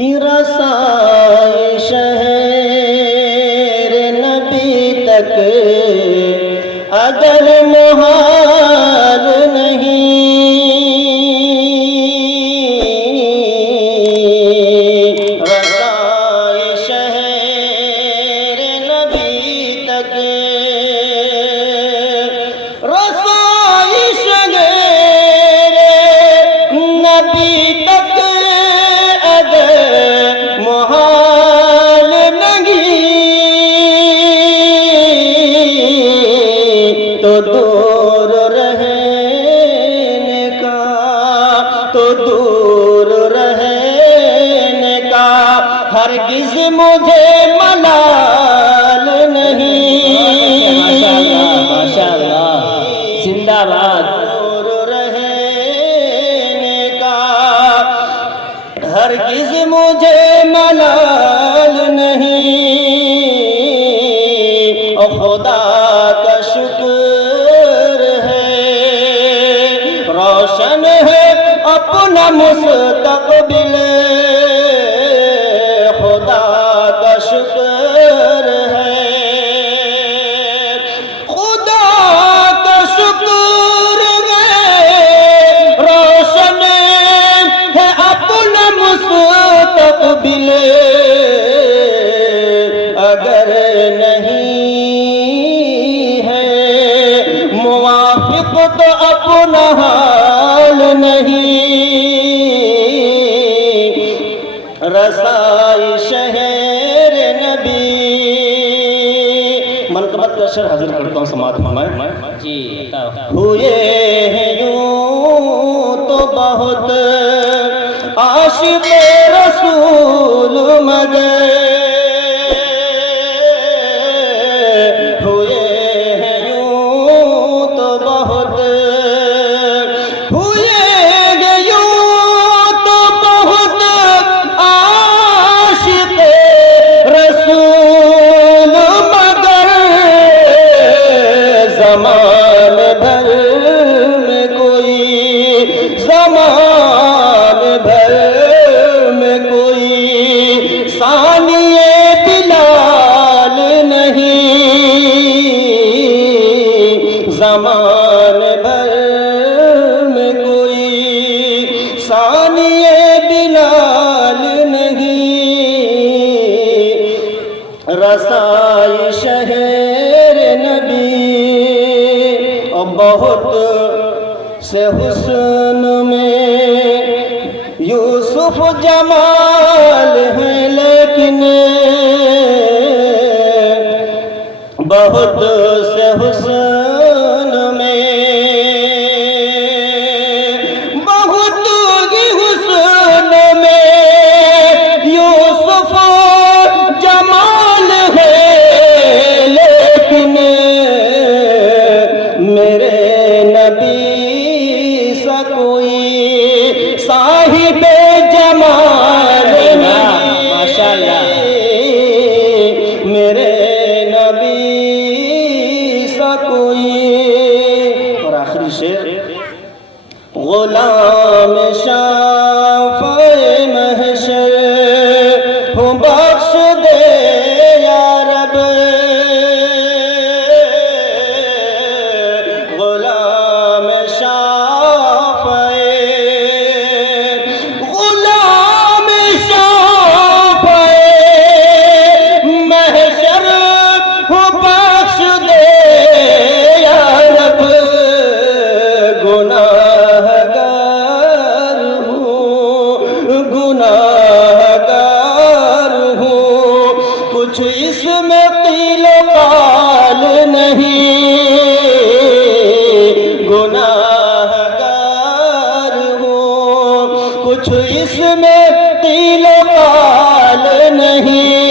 کی رسائی شہر نبی تک اگر محال نہیں، رسائی شہر نبی تک، رسائی شہر نبی تک محال نہیں، تو دور رہنے کا، تو دور رہنے کا ہرگز مجھے ملال نہیں۔ ماشاء اللہ زندہ باد۔ دور رہنے کا ہرگز مجھے ملال نہیں، اور خدا کا شکر ہے روشن ہے اپنا مستقبل، خدا کا شکر ہے، خدا کا شکر ہے روشن ہے اپنا مستقبل، اگر نہیں ہے موافق تو اپنا حال نہیں، رسائی شہر نبی۔ منقبت کا شعر حاضر کرتا ہوں، سماعت فرمائیں۔ جی ہوئے ہیں یوں تو بہت عاشق رسول مگر، ہوئے ہیں یوں تو بہت، ہوئے ہیں یوں تو بہت عاشق رسول مگر، زمان بھر میں کوئی، زمان بھر میں کوئی ثانی بلال نہیں، زمان بھر میں کوئی ثانی بلال نہیں، رسائی شہر نبی۔ اور بہت سے حسن میں یوسف جمال ہے، لیکن بہت سے حسن میں، بہت ہی حسن میں یوسف جمال ہے، لیکن میرے نبی سا کوئی صاحب جمال نہیں، ماشاء اللہ میرے نبی سا کوئی۔ اور آخری شعر، غلام شافع محشر ہوں، بخش دے یا رب، غلام شافع، غلام شافع محشر ہوں، بخش دے یا رب، گناہگار ہوں، گناہگار ہوں، کچھ اس میں قیل و قال نہیں، گناہگار ہوں، کچھ اس میں قیل و قال نہیں،